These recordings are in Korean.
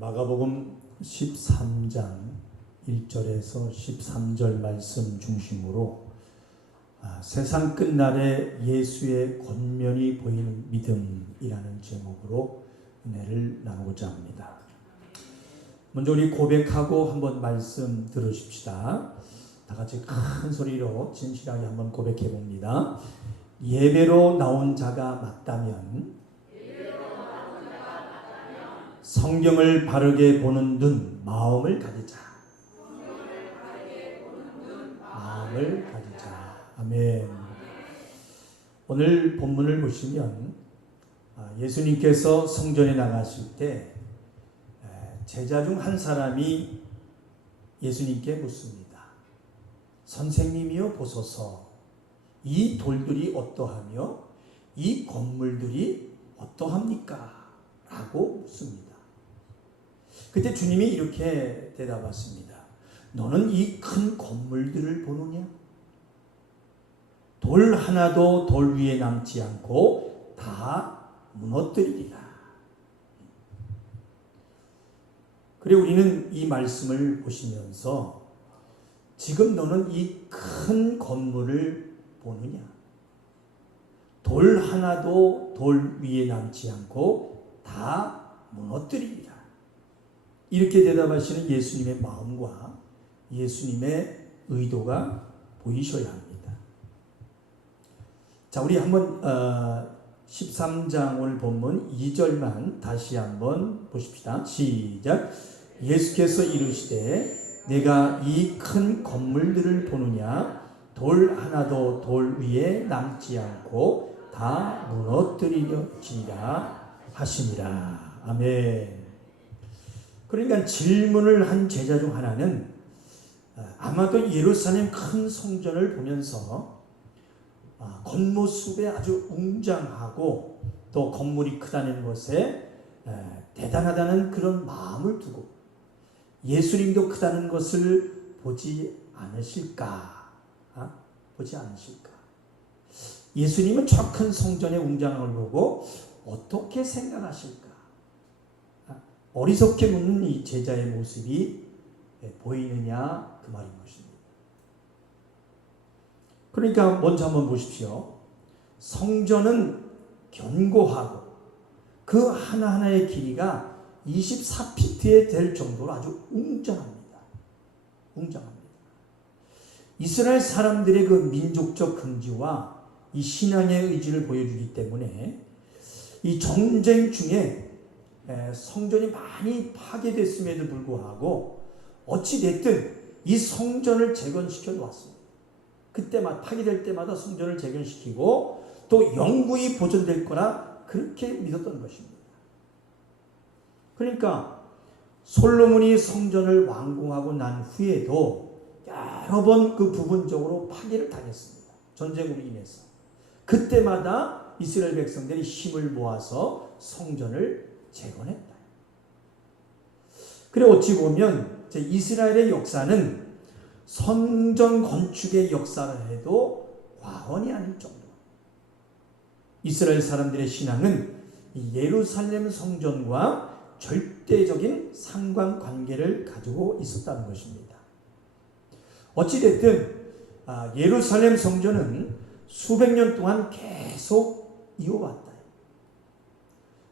마가복음 13장 1절에서 13절 말씀 중심으로 세상 끝날에 예수의 권면이 보이는 믿음이라는 제목으로 은혜를 나누고자 합니다. 먼저 우리 고백하고 한번 말씀 들으십시다. 다 같이 큰 소리로 진실하게 한번 고백해 봅니다. 예배로 나온 자가 맞다면 성경을 바르게 보는 눈, 마음을 가지자. 마음을 가지자. 아멘. 오늘 본문을 보시면 예수님께서 성전에 나가실 때 제자 중 한 사람이 예수님께 묻습니다. 선생님이여 보소서, 이 돌들이 어떠하며 이 건물들이 어떠합니까? 라고 묻습니다. 그때 주님이 이렇게 대답하십니다. 너는 이 큰 건물들을 보느냐? 돌 하나도 돌 위에 남지 않고 다 무너뜨리리라. 그래 우리는 이 말씀을 보시면서 지금 너는 이 큰 건물을 보느냐? 돌 하나도 돌 위에 남지 않고 다 무너뜨리리라. 이렇게 대답하시는 예수님의 마음과 예수님의 의도가 보이셔야 합니다. 자, 우리 한번 13장 오늘 본문 2절만 다시 한번 보십시다. 시작. 예수께서 이르시되 내가 이 큰 건물들을 보느냐? 돌 하나도 돌 위에 남지 않고 다 무너뜨리려지리라 하시니라. 아멘. 그러니까 질문을 한 제자 중 하나는 아마도 예루살렘 큰 성전을 보면서 겉모습에 아주 웅장하고 또 건물이 크다는 것에 대단하다는 그런 마음을 두고 예수님도 크다는 것을 보지 않으실까? 보지 않으실까? 예수님은 저 큰 성전의 웅장함을 보고 어떻게 생각하실까? 어리석게 묻는 이 제자의 모습이 보이느냐 그 말인 것입니다. 그러니까 먼저 한번 보십시오. 성전은 견고하고 그 하나하나의 길이가 24피트에 될 정도로 아주 웅장합니다. 웅장합니다. 이스라엘 사람들의 그 민족적 긍지와 이 신앙의 의지를 보여주기 때문에 이 전쟁 중에 성전이 많이 파괴됐음에도 불구하고 어찌됐든 이 성전을 재건시켜 놓았습니다. 그때마다 파괴될 때마다 성전을 재건시키고 또 영구히 보존될 거라 그렇게 믿었던 것입니다. 그러니까 솔로몬이 성전을 완공하고 난 후에도 여러 번 그 부분적으로 파괴를 당했습니다. 전쟁으로 인해서. 그때마다 이스라엘 백성들이 힘을 모아서 성전을 재건했다. 그래 어찌 보면 이스라엘의 역사는 성전 건축의 역사를 해도 과언이 아닐 정도. 이스라엘 사람들의 신앙은 이 예루살렘 성전과 절대적인 상관관계를 가지고 있었다는 것입니다. 어찌됐든 예루살렘 성전은 수백 년 동안 계속 이어왔다.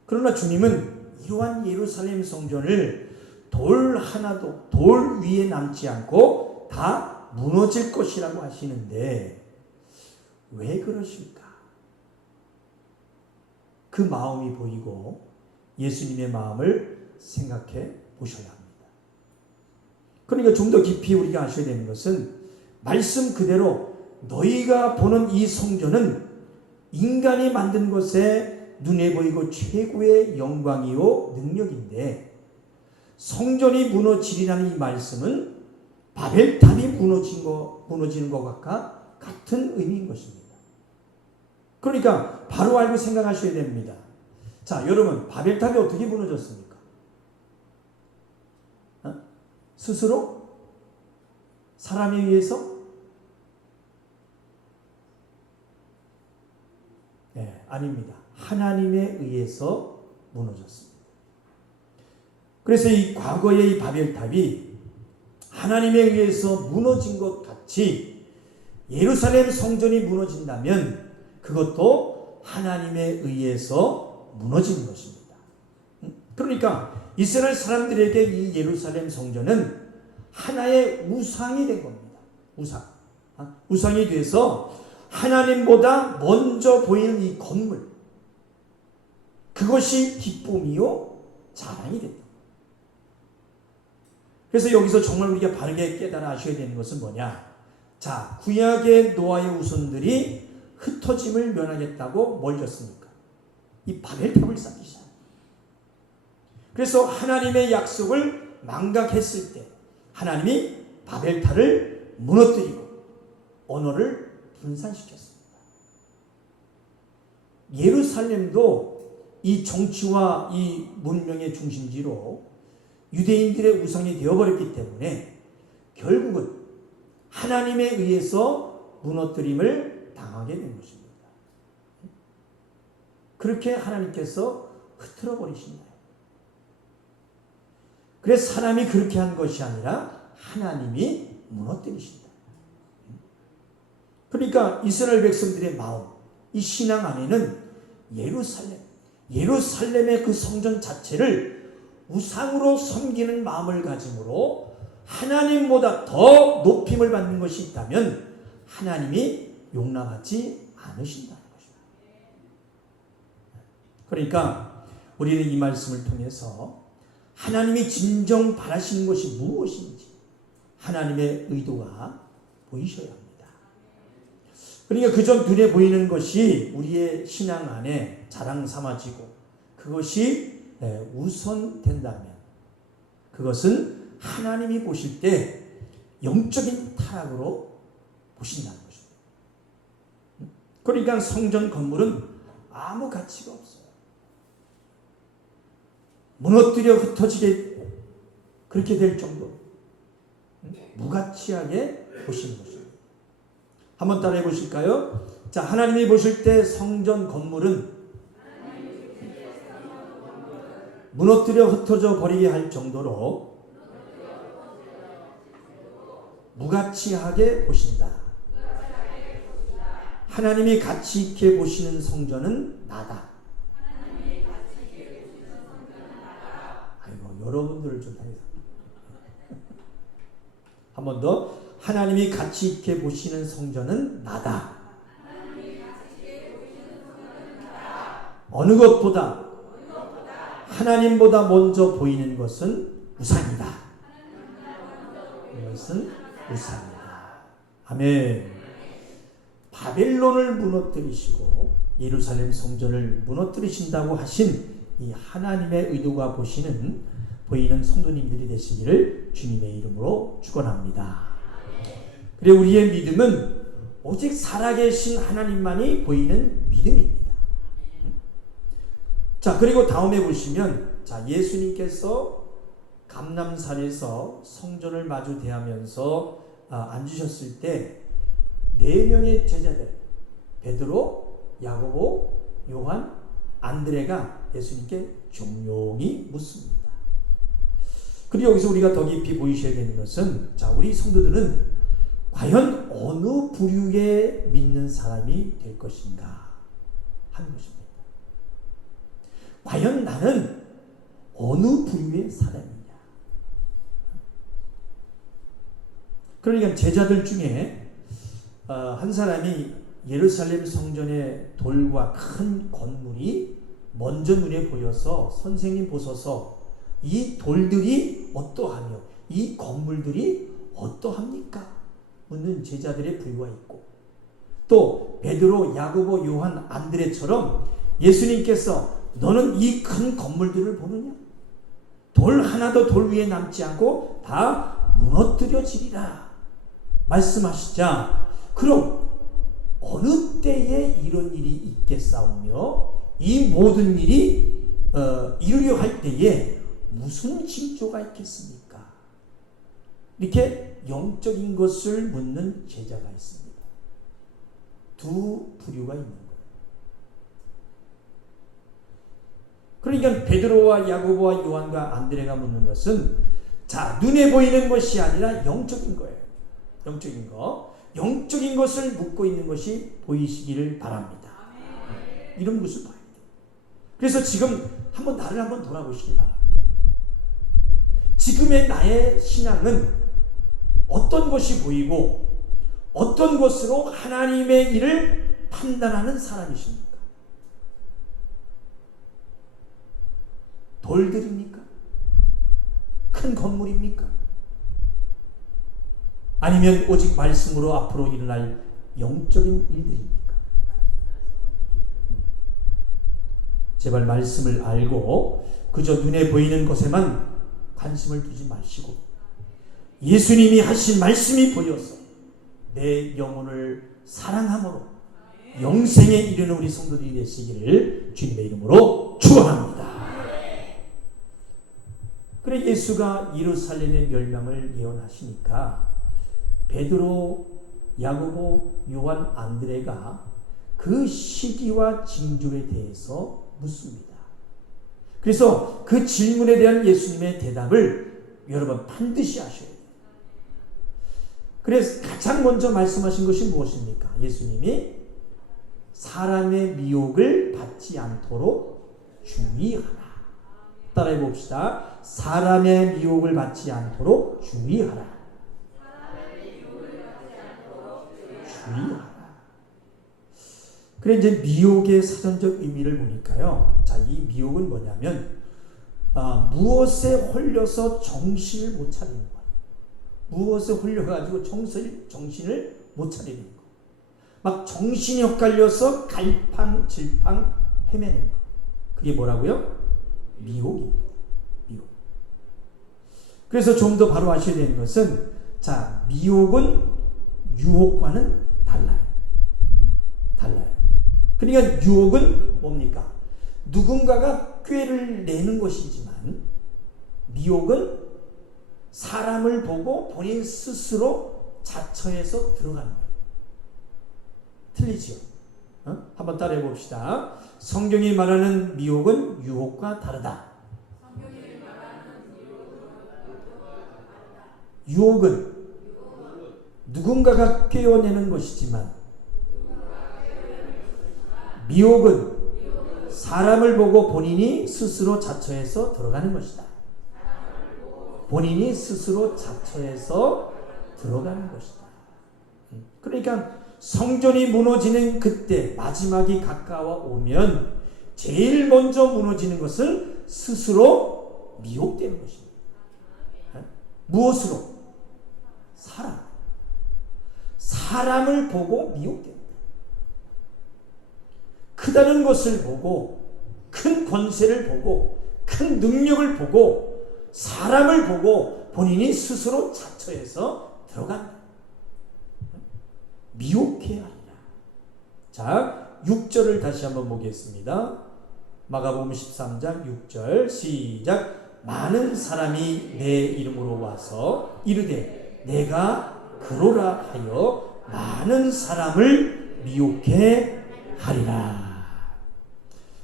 그러나 주님은 이러한 예루살렘 성전을 돌 하나도 돌 위에 남지 않고 다 무너질 것이라고 하시는데 왜 그러실까? 그 마음이 보이고 예수님의 마음을 생각해 보셔야 합니다. 그러니까 좀 더 깊이 우리가 아셔야 되는 것은 말씀 그대로 너희가 보는 이 성전은 인간이 만든 것에 눈에 보이고 최고의 영광이요 능력인데 성전이 무너지리라는 이 말씀은 바벨탑이 무너지는 것과 같은 의미인 것입니다. 그러니까 바로 알고 생각하셔야 됩니다. 자, 여러분 바벨탑이 어떻게 무너졌습니까? 스스로? 사람에 의해서? 네, 아닙니다. 하나님에 의해서 무너졌습니다. 그래서 이 과거의 이 바벨탑이 하나님에 의해서 무너진 것 같이 예루살렘 성전이 무너진다면 그것도 하나님에 의해서 무너지는 것입니다. 그러니까 이스라엘 사람들에게 이 예루살렘 성전은 하나의 우상이 된 겁니다. 우상이 돼서 하나님보다 먼저 보이는 이 건물, 그것이 기쁨이요 자랑이 됐다. 그래서 여기서 정말 우리가 바르게 깨달아 아셔야 되는 것은 뭐냐? 자, 구약의 노아의 후손들이 흩어짐을 면하겠다고 뭘 졌습니까? 이 바벨탑을 쌓기. 그래서 하나님의 약속을 망각했을 때 하나님이 바벨탑을 무너뜨리고 언어를 분산시켰습니다. 예루살렘도 이 정치와 이 문명의 중심지로 유대인들의 우상이 되어버렸기 때문에 결국은 하나님에 의해서 무너뜨림을 당하게 된 것입니다. 그렇게 하나님께서 흐트러 버리신다. 그래서 사람이 그렇게 한 것이 아니라 하나님이 무너뜨리신다. 그러니까 이스라엘 백성들의 마음, 이 신앙 안에는 예루살렘의 그 성전 자체를 우상으로 섬기는 마음을 가짐으로 하나님보다 더 높임을 받는 것이 있다면 하나님이 용납하지 않으신다는 것입니다. 그러니까 우리는 이 말씀을 통해서 하나님이 진정 바라시는 것이 무엇인지 하나님의 의도가 보이셔야 합니다. 그러니까 그저 눈에 보이는 것이 우리의 신앙 안에 자랑 삼아지고 그것이 우선된다면 그것은 하나님이 보실 때 영적인 타락으로 보신다는 것입니다. 그러니까 성전 건물은 아무 가치가 없어요. 무너뜨려 흩어지게 그렇게 될 정도 무가치하게 보시는 것입니다. 한번 따라해 보실까요? 자, 하나님이 보실 때 성전 건물은 무너뜨려 흩어져 버리게 할 정도로 무가치하게 보신다. 하나님이 가치 있게 보시는 성전은 나다. 아이고, 여러분들을 좀 해서 한 번 더. 하나님이 가치 있게 보시는 성전은 나다. 어느 것보다 하나님보다 먼저 보이는 것은 우상이다. 이것은 우상이다. 아멘. 바벨론을 무너뜨리시고 예루살렘 성전을 무너뜨리신다고 하신 이 하나님의 의도가 보이는 성도님들이 되시기를 주님의 이름으로 축원합니다. 그래, 우리의 믿음은 오직 살아계신 하나님만이 보이는 믿음입니다. 자, 그리고 다음에 보시면, 자, 예수님께서 감람산에서 성전을 마주 대하면서 앉으셨을 때 4명의 제자들, 베드로, 야고보, 요한, 안드레가 예수님께 종용이 묻습니다. 그리고 여기서 우리가 더 깊이 보이셔야 되는 것은, 자, 우리 성도들은 과연 어느 부류에 믿는 사람이 될 것인가 하는 것입니다. 과연 나는 어느 부류의 사람이냐. 그러니까 제자들 중에 한 사람이 예루살렘 성전의 돌과 큰 건물이 먼저 눈에 보여서 선생님 보소서 이 돌들이 어떠하며 이 건물들이 어떠합니까? 묻는 제자들의 부류가 있고, 또 베드로, 야고보, 요한, 안드레처럼 예수님께서 너는 이 큰 건물들을 보느냐? 돌 하나도 돌 위에 남지 않고 다 무너뜨려지리라 말씀하시자, 그럼 어느 때에 이런 일이 있겠사오며 이 모든 일이 이루려 할 때에 무슨 징조가 있겠습니까? 이렇게 영적인 것을 묻는 제자가 있습니다. 두 부류가 있는 거예요. 그러니까 베드로와 야고보와 요한과 안드레가 묻는 것은 자, 눈에 보이는 것이 아니라 영적인 거예요. 영적인 거. 영적인 것을 묻고 있는 것이 보이시기를 바랍니다. 이런 것을 봐야 돼요. 그래서 지금 나를 한번 돌아보시기 바랍니다. 지금의 나의 신앙은 어떤 것이 보이고 어떤 것으로 하나님의 일을 판단하는 사람이십니까? 돌들입니까? 큰 건물입니까? 아니면 오직 말씀으로 앞으로 일어날 영적인 일들입니까? 제발 말씀을 알고 그저 눈에 보이는 것에만 관심을 두지 마시고 예수님이 하신 말씀이 보여서 내 영혼을 사랑함으로 영생에 이르는 우리 성도들이 되시기를 주님의 이름으로 축원합니다. 그래 예수가 예루살렘의 멸망을 예언하시니까 베드로, 야고보, 요한, 안드레가 그 시기와 징조에 대해서 묻습니다. 그래서 그 질문에 대한 예수님의 대답을 여러분 반드시 하셔야 돼요. 그래서 가장 먼저 말씀하신 것이 무엇입니까? 예수님이 사람의 미혹을 받지 않도록 주의하라. 따라해 봅시다. 사람의 미혹을 받지 않도록 주의하라. 주의하라. 그래 이제 미혹의 사전적 의미를 보니까요. 자, 이 미혹은 뭐냐면 무엇에 홀려서 정신을 못 차리는 거예요. 무엇에 홀려가지고 정신을 못 차리는 거. 막 정신이 엇갈려서 갈팡질팡 헤매는 거. 그게 뭐라고요? 미혹입니다. 미혹. 그래서 좀 더 바로 아셔야 되는 것은 자, 미혹은 유혹과는 달라요. 달라요. 그러니까 유혹은 뭡니까? 누군가가 꾀를 내는 것이지만 미혹은 사람을 보고 본인 스스로 자처해서 들어가는 거예요. 틀리지요? 한번 따라해 봅시다. 성경이 말하는 미혹은 유혹과 다르다. 유혹은 누군가가 꾀어내는 것이지만 미혹은 사람을 보고 본인이 스스로 자처해서 들어가는 것이다. 본인이 스스로 자처해서 들어가는 것이다. 그러니까 성전이 무너지는 그때 마지막이 가까워 오면 제일 먼저 무너지는 것은 스스로 미혹되는 것입니다. 무엇으로? 사람을 보고 미혹됩니다. 크다는 것을 보고 큰 권세를 보고 큰 능력을 보고 사람을 보고 본인이 스스로 자처해서 들어간다. 미혹해야 한다. 자, 6절을 다시 한번 보겠습니다. 마가복음 13장 6절 시작. 많은 사람이 내 이름으로 와서 이르되 내가 그로라 하여 많은 사람을 미혹해 하리라.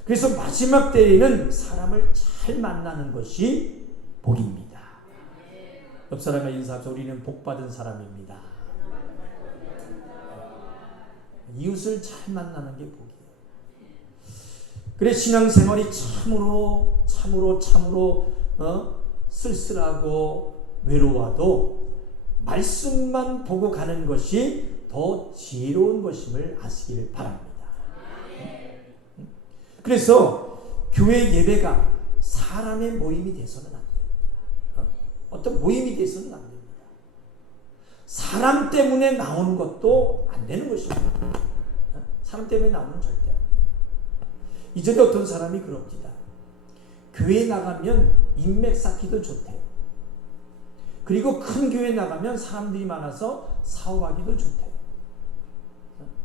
그래서 마지막 때에는 사람을 잘 만나는 것이 복입니다. 옆 사람과 인사하면서 우리는 복받은 사람입니다. 이웃을 잘 만나는 게 복이에요. 그래 신앙생활이 참으로 쓸쓸하고 외로워도 말씀만 보고 가는 것이 더 지혜로운 것임을 아시길 바랍니다. 그래서 교회 예배가 사람의 모임이 돼서는 안 돼요. 어떤 모임이 돼서는 안 됩니다. 사람 때문에 나오는 것도 안 되는 것입니다. 사람 때문에 나오는 절대 안 돼요. 이전에 어떤 사람이 그럽니다. 교회에 나가면 인맥 쌓기도 좋대요. 그리고 큰 교회 나가면 사람들이 많아서 사업하기도 좋대요.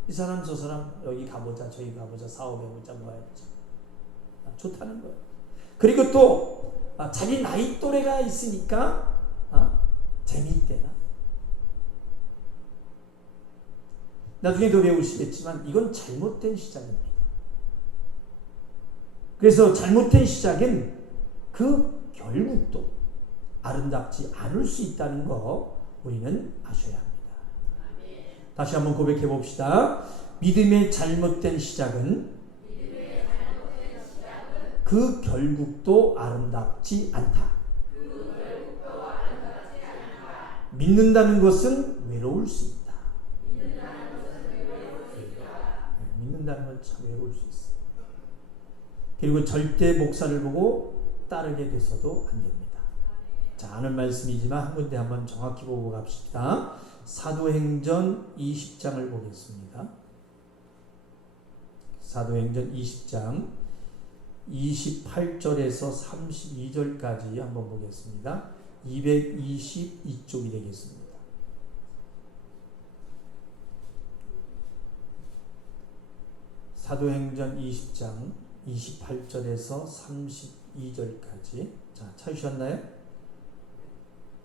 이 사람 저 사람 여기 가보자 저기 가보자 사업해보자 뭐 해보자 좋다는 거예요. 그리고 또 자기 나이 또래가 있으니까 재미있대나. 나중에 더 배우시겠지만 이건 잘못된 시작입니다. 그래서 잘못된 시작은 그 결국도 아름답지 않을 수 있다는 거 우리는 아셔야 합니다. 다시 한번 고백해 봅시다. 믿음의 잘못된 시작은 그 결국도 아름답지 않다. 믿는다는 것은 외로울 수 있다. 믿는다는 건 참 외로울 수 있어요. 그리고 절대 목사를 보고 따르게 돼서도 안 됩니다. 자, 아는 말씀이지만 한 군데 한번 정확히 보고 갑시다. 사도행전 20장을 보겠습니다. 사도행전 20장 28절에서 32절까지 한번 보겠습니다. 222쪽이 되겠습니다. 사도행전 20장 28절에서 32절까지. 자, 찾으셨나요?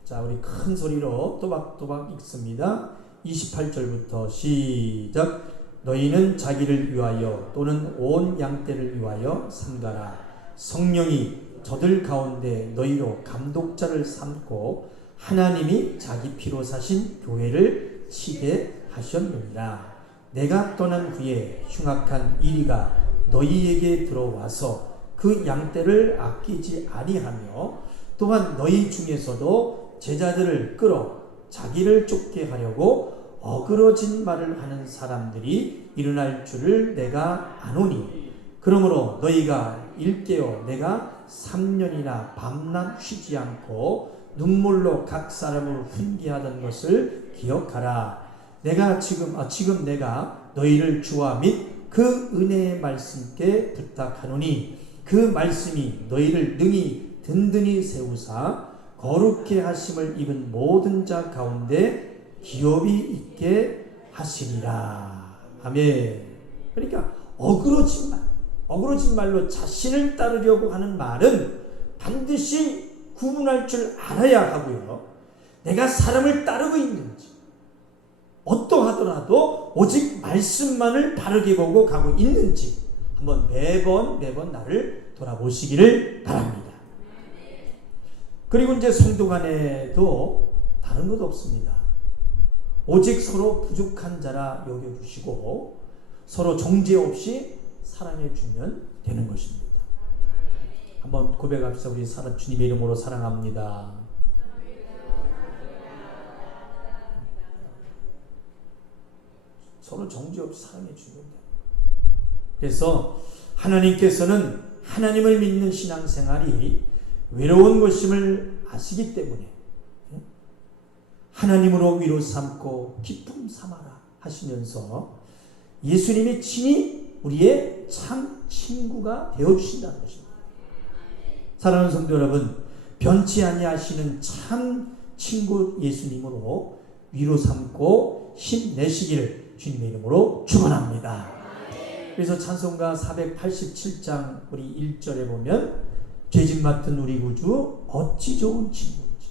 자, 우리 큰 소리로 또박또박 읽습니다. 28절부터 시작. 너희는 자기를 위하여 또는 온 양떼를 위하여 삼가라. 성령이 저들 가운데 너희로 감독자를 삼고 하나님이 자기 피로 사신 교회를 치게 하셨느니라. 내가 떠난 후에 흉악한 이리가 너희에게 들어와서 그 양떼를 아끼지 아니하며 또한 너희 중에서도 제자들을 끌어 자기를 쫓게 하려고 어그러진 말을 하는 사람들이 일어날 줄을 내가 아노니 그러므로 너희가 일깨어 내가 3년이나 밤낮 쉬지 않고 눈물로 각 사람을 훈계하던 것을 기억하라. 내가 지금 내가 너희를 주와 및 그 은혜의 말씀께 부탁하노니 그 말씀이 너희를 능히 든든히 세우사 거룩해 하심을 입은 모든 자 가운데 기업이 있게 하시리라. 아멘. 그러니까 어그러진 말로 자신을 따르려고 하는 말은 반드시 구분할 줄 알아야 하고요. 내가 사람을 따르고 있는지 어떠하더라도 오직 말씀만을 바르게 보고 가고 있는지 한번 매번 나를 돌아보시기를 바랍니다. 그리고 이제 성도 간에도 다른 것 없습니다. 오직 서로 부족한 자라 여겨주시고 서로 정죄 없이 사랑해주면 되는 것입니다. 한번 고백합시다. 우리 주님의 이름으로 사랑합니다. 서로 정죄 없이 사랑해주면 돼요. 그래서 하나님께서는 하나님을 믿는 신앙생활이 외로운 것임을 아시기 때문에 하나님으로 위로 삼고 기쁨 삼아라 하시면서 예수님이 친히 우리의 참 친구가 되어주신다는 것입니다. 사랑하는 성도 여러분, 변치 아니하시는 참 친구 예수님으로 위로 삼고 힘내시기를 주님의 이름으로 축원합니다. 그래서 찬송가 487장 우리 1절에 보면 죄짐 맡은 우리 구주 어찌 좋은 친구인지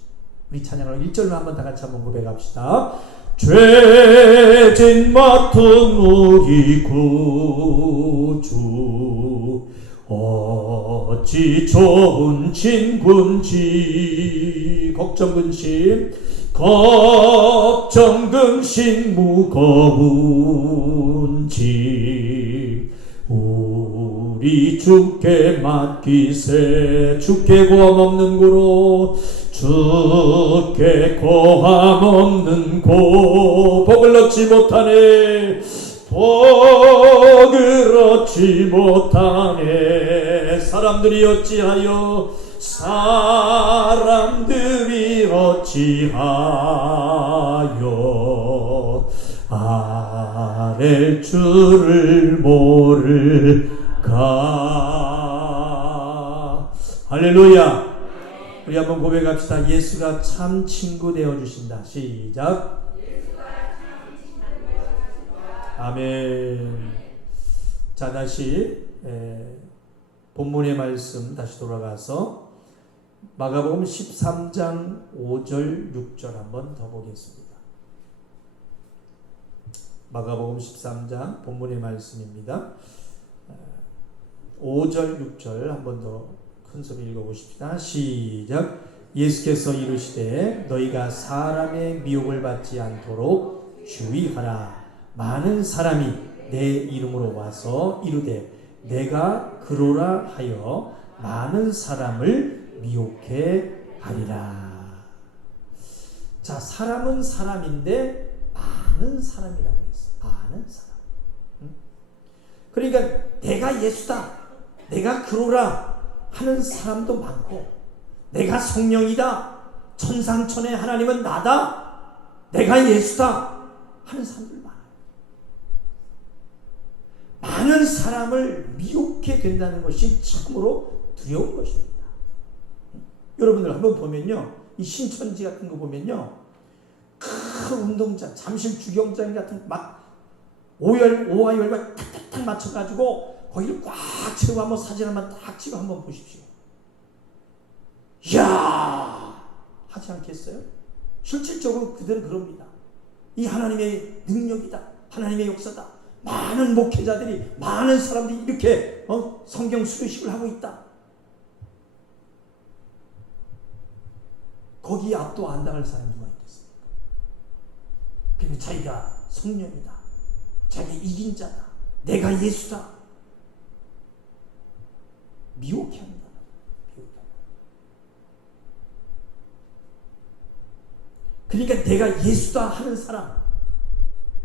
우리 찬양을 1절로 한번 다 같이 한번 고백합시다. 죄짐 맡은 우리 구주 어찌 좋은 친구인지 걱정 근심 무거운지 우리 주께 맡기세. 주께 고함 없는 고로 주께 고함 없는 고 복을 얻지 못하네 사람들이 어찌하여 아랠 줄을 모를까. 할렐루야. 우리 한번 고백합시다. 예수가 참 친구 되어주신다. 시작. 아멘. 자, 다시 본문의 말씀 다시 돌아가서 마가복음 13장 5절 6절 한번 더 보겠습니다. 마가복음 13장 본문의 말씀입니다. 5절 6절 한 번 더 큰 소리 읽어보십시다. 시작. 예수께서 이르시되 너희가 사람의 미혹을 받지 않도록 주의하라. 많은 사람이 내 이름으로 와서 이르되 내가 그로라 하여 많은 사람을 미혹해 하리라. 자, 사람은 사람인데 많은 사람이라고 했어요. 많은 사람. 그러니까 내가 예수다, 내가 그로라 하는 사람도 많고, 내가 성령이다, 천상천의 하나님은 나다, 내가 예수다 하는 사람들 많아요. 많은 사람을 미혹해 된다는 것이 참으로 두려운 것입니다. 여러분들 한번 보면요, 이 신천지 같은 거 보면요, 큰 운동장, 잠실 주경장 같은 막 오와 열과 탁탁탁 맞춰가지고 거기를 꽉 채우고 한번 사진 한번 딱 찍어 한번 보십시오. 이야, 하지 않겠어요? 실질적으로 그들은 그럽니다. 이 하나님의 능력이다, 하나님의 역사다, 많은 목회자들이, 많은 사람들이 이렇게 성경 수료식을 하고 있다. 거기에 압도 안 당할 사람이 누가 있겠습니까? 그리고 자기가 성령이다, 자기 이긴 자다, 내가 예수다, 미혹해 한다. 그러니까 내가 예수다 하는 사람,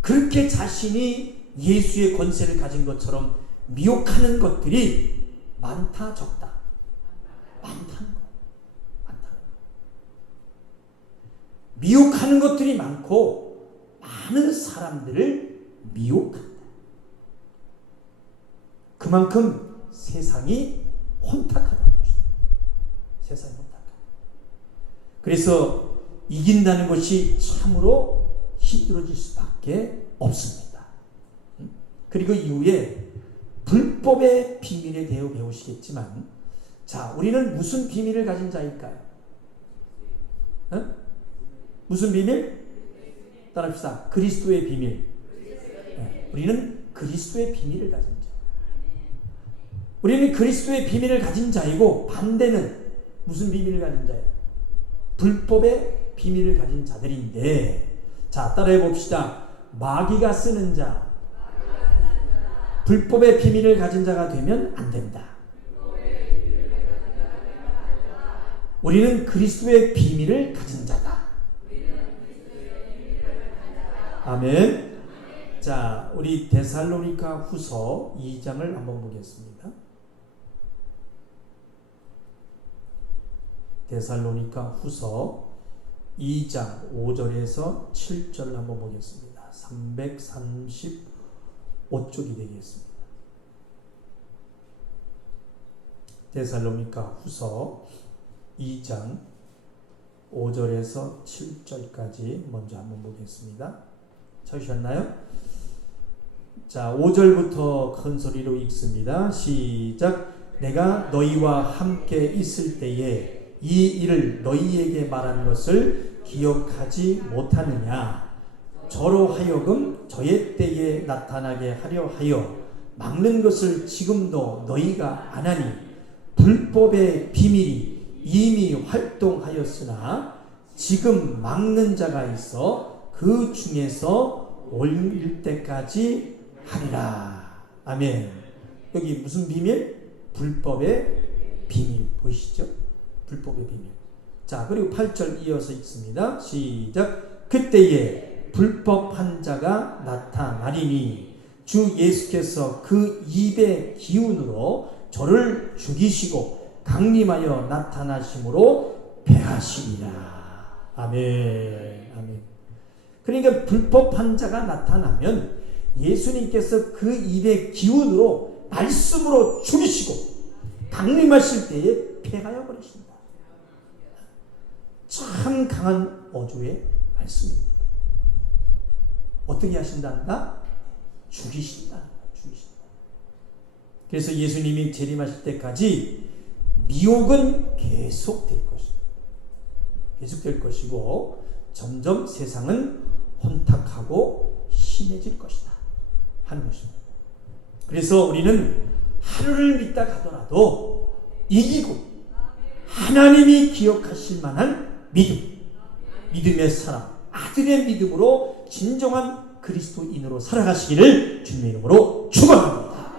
그렇게 자신이 예수의 권세를 가진 것처럼 미혹하는 것들이 많다 적다? 많다는 거. 미혹하는 것들이 많고 많은 사람들을 미혹한다. 그만큼 세상이 혼탁하다는 것입니다. 세상이 혼탁하다. 그래서 이긴다는 것이 참으로 힘들어질 수밖에 없습니다. 그리고 이후에 불법의 비밀에 대해 배우시겠지만, 자, 우리는 무슨 비밀을 가진 자일까요? 무슨 비밀? 따라합시다. 그리스도의 비밀. 네, 우리는 그리스도의 비밀을 가진 자. 우리는 그리스도의 비밀을 가진 자이고, 반대는 무슨 비밀을 가진 자예요? 불법의 비밀을 가진 자들인데, 자, 따라해 봅시다. 마귀가 쓰는 자, 불법의 비밀을 가진 자가 되면 안 된다. 우리는 그리스도의 비밀을 가진 자다. 아멘. 자, 우리 데살로니가 후서 2장을 한번 보겠습니다. 데살로니가 후서 2장 5절에서 7절 한번 보겠습니다. 335쪽이 되겠습니다. 데살로니가 후서 2장 5절에서 7절까지 먼저 한번 보겠습니다. 찾으셨나요? 자, 5절부터 큰 소리로 읽습니다. 시작. 내가 너희와 함께 있을 때에 이 일을 너희에게 말한 것을 기억하지 못하느냐? 저로 하여금 저의 때에 나타나게 하려 하여 막는 것을 지금도 너희가 안 하니, 불법의 비밀이 이미 활동하였으나 지금 막는 자가 있어 그 중에서 올릴 때까지 하리라. 아멘. 여기 무슨 비밀? 불법의 비밀. 보이시죠? 불법의 비밀. 자, 그리고 8절 이어서 읽습니다. 시작. 그때에 불법한 자가 나타나리니 주 예수께서 그 입의 기운으로 저를 죽이시고 강림하여 나타나심으로 패하시리라. 아멘. 아멘. 그러니까 불법한 자가 나타나면 예수님께서 그 입의 기운으로, 말씀으로 죽이시고 강림하실 때에 패하여 버리신다. 참 강한 어조의 말씀입니다. 어떻게 하신단다? 죽이신다. 죽이신다. 그래서 예수님이 재림하실 때까지 미혹은 계속될 것입니다. 계속될 것이고 점점 세상은 혼탁하고 심해질 것이다 하는 것입니다. 그래서 우리는 하루를 믿다 가더라도 이기고 하나님이 기억하실 만한 믿음의 사람, 아들의 믿음으로 진정한 그리스도인으로 살아가시기를 주님의 이름으로 축원합니다.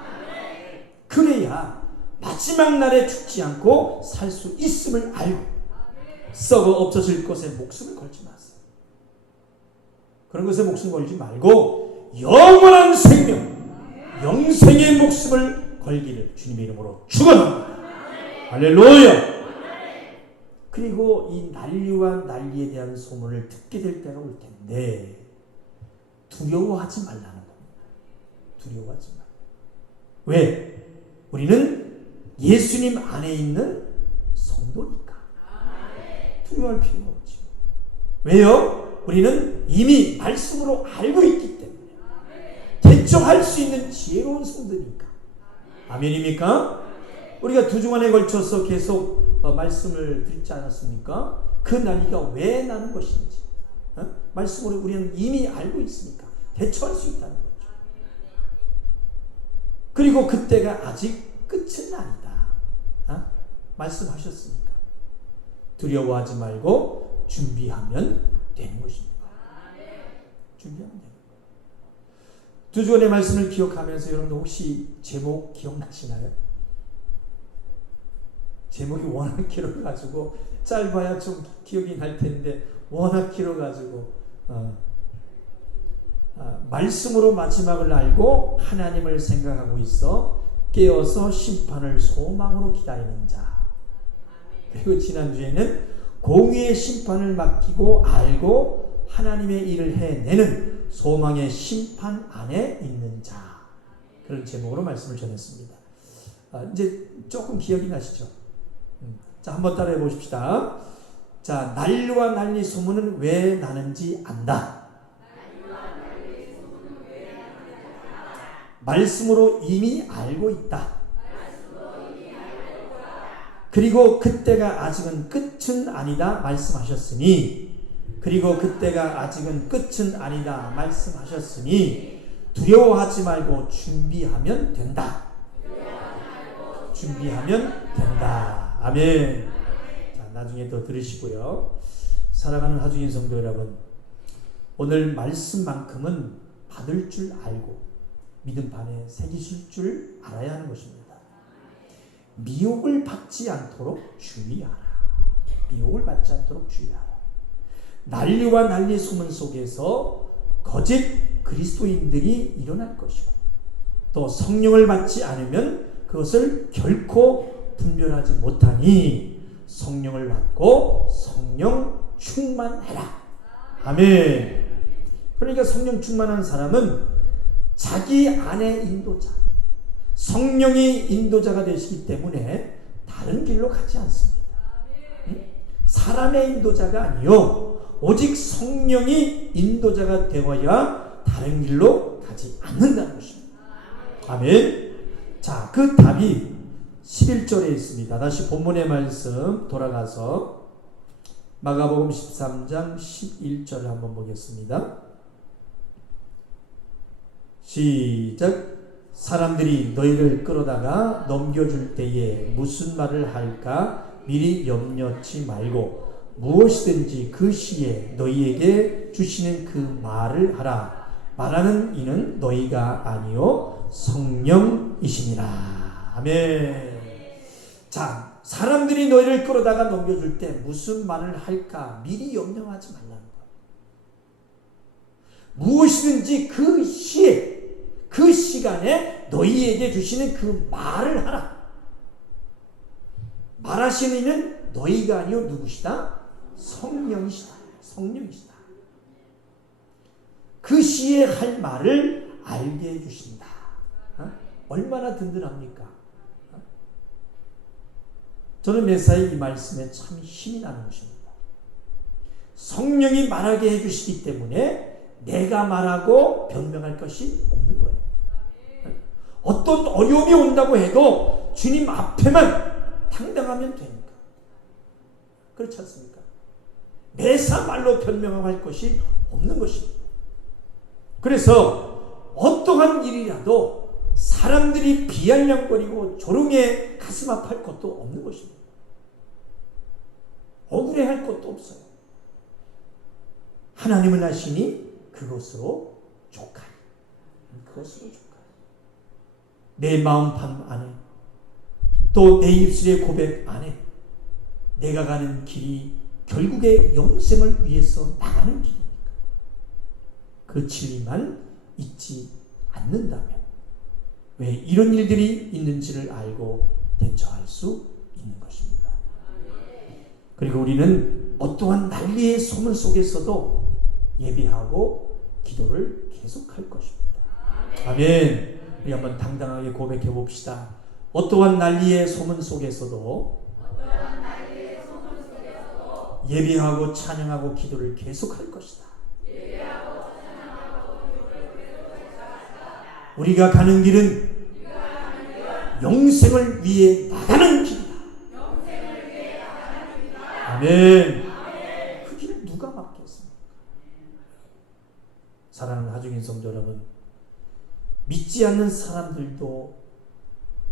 그래야 마지막 날에 죽지 않고 살 수 있음을 알고 썩어 없어질 것에 목숨을 걸지 마세요. 그런 것에 목숨 걸지 말고 영원한 생명, 영생의 목숨을 걸기를 주님의 이름으로 축원합니다. 할렐루야. 그리고 이 난리와 난리에 대한 소문을 듣게 될 때가 올 텐데 두려워하지 말라는 겁니다. 두려워하지 말. 왜? 우리는 예수님 안에 있는 성도니까 두려워할 필요가 없죠. 왜요? 우리는 이미 말씀으로 알고 있기 때문에 대처할 수 있는 지혜로운 성도니까. 아멘입니까? 우리가 두 주간에 걸쳐서 계속 말씀을 드리지 않았습니까? 그 난리가 왜 나는 것인지 말씀으로 우리는 이미 알고 있으니까 대처할 수 있다는 거죠. 그리고 그때가 아직 끝은 아니다. 말씀하셨으니까 두려워하지 말고 준비하면 되는 것입니다. 준비하면 되는 거예요. 두 주간의 말씀을 기억하면서 여러분들 혹시 제목 기억나시나요? 제목이 워낙 길어가지고 짧아야 좀 기억이 날 텐데 워낙 길어가지고 말씀으로 마지막을 알고 하나님을 생각하고 있어 깨어서 심판을 소망으로 기다리는 자. 그리고 지난주에는 공의의 심판을 맡기고 알고 하나님의 일을 해내는 소망의 심판 안에 있는 자. 그런 제목으로 말씀을 전했습니다. 이제 조금 기억이 나시죠? 자, 한번 따라해 보십시다. 자, 난리와 난리 소문은 왜 나는지 안다. 말씀으로 이미 알고 있다. 그리고 그때가 아직은 끝은 아니다 말씀하셨으니, 그리고 그때가 아직은 끝은 아니다 말씀하셨으니 두려워하지 말고 준비하면 된다. 준비하면 된다. 아멘. 자, 나중에 더 들으시고요. 사랑하는 하중인 성도 여러분, 오늘 말씀만큼은 받을 줄 알고 믿음판에 새기실 줄 알아야 하는 것입니다. 미혹을 받지 않도록 주의하라. 미혹을 받지 않도록 주의하라. 난리와 난리 소문 속에서 거짓 그리스도인들이 일어날 것이고 또 성령을 받지 않으면 그것을 결코 분별하지 못하니 성령을 받고 성령 충만해라. 아멘. 그러니까 성령 충만한 사람은 자기 안의 인도자, 성령이 인도자가 되시기 때문에 다른 길로 가지 않습니다. 사람의 인도자가 아니요 오직 성령이 인도자가 되어야 다른 길로 가지 않는다는 것입니다. 아멘. 자, 그 답이 11절에 있습니다. 다시 본문의 말씀 돌아가서 마가복음 13장 11절을 한번 보겠습니다. 시작. 사람들이 너희를 끌어다가 넘겨줄 때에 무슨 말을 할까 미리 염려치 말고 무엇이든지 그 시에 너희에게 주시는 그 말을 하라. 말하는 이는 너희가 아니요 성령이시니라. 아멘. 자, 사람들이 너희를 끌어다가 넘겨줄 때 무슨 말을 할까 미리 염려하지 말라는 거예요. 무엇이든지 그 시에 그 시간에 너희에게 주시는 그 말을 하라. 말하시는 이는 너희가 아니요 누구시다? 성령이시다. 성령이시다. 그 시에 할 말을 알게 해주신다. 얼마나 든든합니까? 저는 매사에 이 말씀에 참 힘이 나는 것입니다. 성령이 말하게 해주시기 때문에 내가 말하고 변명할 것이 없는 거예요. 어떤 어려움이 온다고 해도 주님 앞에만 당당하면 되니까. 그렇지 않습니까? 매사 말로 변명하고 할 것이 없는 것입니다. 그래서 어떠한 일이라도 사람들이 비아냥거리고 조롱에 가슴 아파할 것도 없는 것입니다. 억울해할 것도 없어요. 하나님은 하시니 그것으로 족하리. 그것으로 족하리. 내 마음판 안에 또 내 입술의 고백 안에 내가 가는 길이 결국에 영생을 위해서 나가는 길이니까 그 진리만 잊지 않는다면 왜 이런 일들이 있는지를 알고 대처할 수 있는 것입니다. 그리고 우리는 어떠한 난리의 소문 속에서도 예비하고 기도를 계속할 것입니다. 아멘. 우리 한번 당당하게 고백해 봅시다. 어떠한 난리의 소문 속에서도 예비하고 찬양하고 기도를 계속할 것이다. 우리가 가는 길은 영생을 위해 나가는 길이다. 아멘. 그 길 누가 막겠습니까? 사랑하는 하중인 성도 여러분, 믿지 않는 사람들도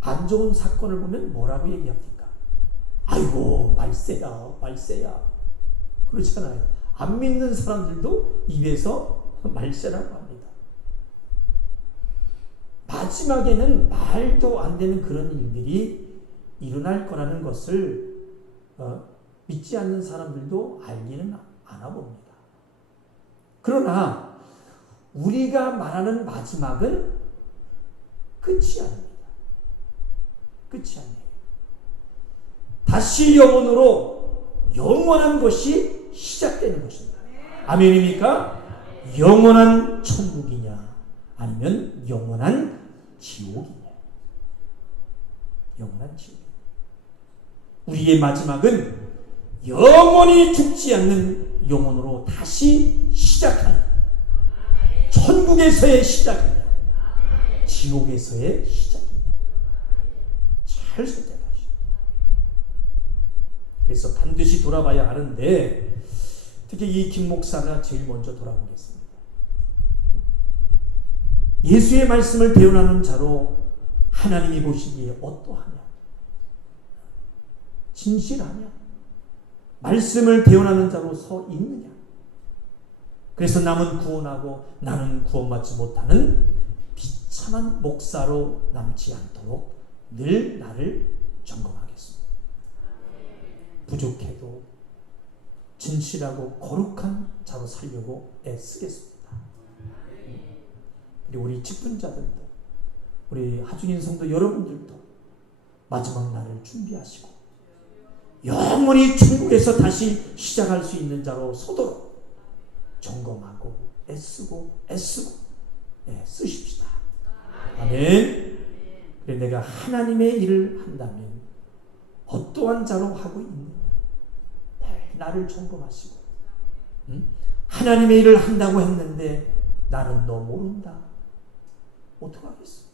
안 좋은 사건을 보면 뭐라고 얘기합니까? 아이고 말세야 말세야 그렇잖아요. 안 믿는 사람들도 입에서 말세라고 합니다. 마지막에는 말도 안 되는 그런 일들이 일어날 거라는 것을 믿지 않는 사람들도 알기는 않아 봅니다. 그러나 우리가 말하는 마지막은 끝이 아닙니다. 끝이 아니에요. 다시 영원으로 영원한 것이 시작되는 것입니다. 아멘입니까? 영원한 천국이냐 아니면 영원한 지옥이냐. 영원한 지옥. 우리의 마지막은 영원히 죽지 않는 영혼으로 다시 시작하는 천국에서의 시작이냐 지옥에서의 시작이냐. 잘 선택하시오. 그래서 반드시 돌아봐야 하는데 특히 이 김 목사가 제일 먼저 돌아보겠습니다. 예수의 말씀을 배운하는 자로 하나님이 보시기에 어떠하냐? 진실하냐? 말씀을 배운하는 자로 서 있느냐? 그래서 남은 구원하고 나는 구원받지 못하는 비참한 목사로 남지 않도록 늘 나를 점검하겠습니다. 부족해도 진실하고 거룩한 자로 살려고 애쓰겠습니다. 그리고 우리 직분자들도 우리 하중인 성도 여러분들도 마지막 날을 준비하시고 영원히 천국에서 다시 시작할 수 있는 자로 서도록 점검하고 애쓰고 쓰십시다. 아멘. 그래 내가 하나님의 일을 한다면 어떠한 자로 하고 있느냐 나를 점검하시고 하나님의 일을 한다고 했는데 나는 너 모른다. 어떡하겠어?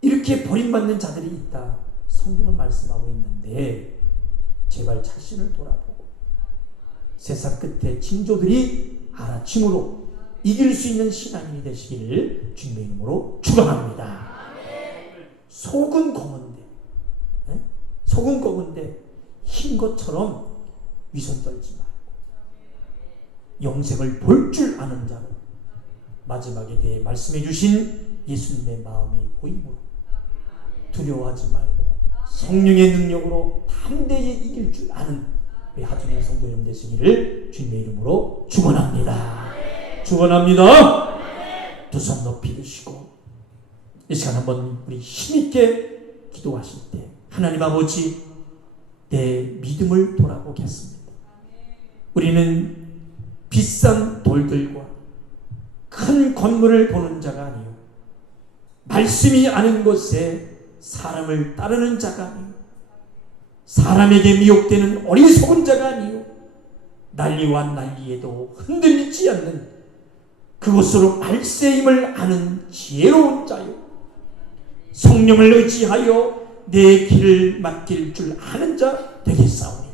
이렇게 버림받는 자들이 있다. 성경은 말씀하고 있는데 제발 자신을 돌아보고 세상 끝에 징조들이 알아침으로 이길 수 있는 신앙인이 되시기를 주님의 이름으로 축원합니다. 속은 검은데 흰 것처럼 위선 떨지 말고 영생을 볼 줄 아는 자로 마지막에 대해 말씀해 주신 예수님의 마음이 보이므로 두려워하지 말고 성령의 능력으로 담대히 이길 줄 아는 우리 하중인 성도 여러분 되시기를 주님의 이름으로 축원합니다. 축원합니다. 두 손 높이 드시고 이 시간 한번 우리 힘있게 기도하실 때 하나님 아버지 내 믿음을 돌아보겠습니다. 우리는 비싼 돌들과 큰 건물을 보는 자가 아니요 말씀이 아는 곳에 사람을 따르는 자가 아니요 사람에게 미혹되는 어리석은 자가 아니요 난리와 난리에도 흔들리지 않는 그것으로 말세임을 아는 지혜로운 자요 성령을 의지하여 내 길을 맡길 줄 아는 자 되겠사오니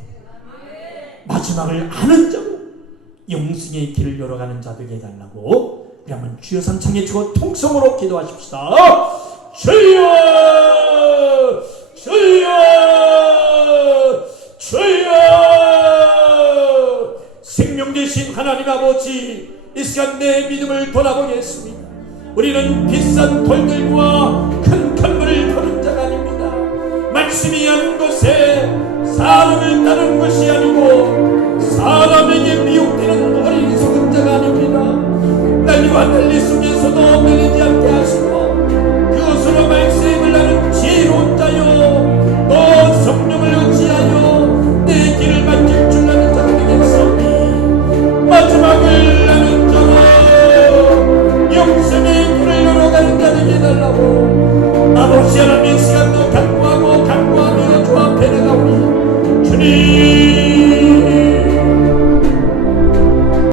마지막을 아는 자로 영생의 길을 열어가는 자 되게 해달라고 우리 한번 주여 삼창에 주고 통성으로 기도하십시다. 주여 주여 주여. 생명 되신 하나님 아버지, 이 시간 내 믿음을 돌아보겠습니다. 우리는 비싼 돌들과 큰 건물을 보는 자가 아닙니다. 말씀이 한 곳에 사람을 따르는 것이 아니고 사람에게 미혹되는 어린 속은 자가 아닙니다. 난리와 난리 속에서도 밀리지 않게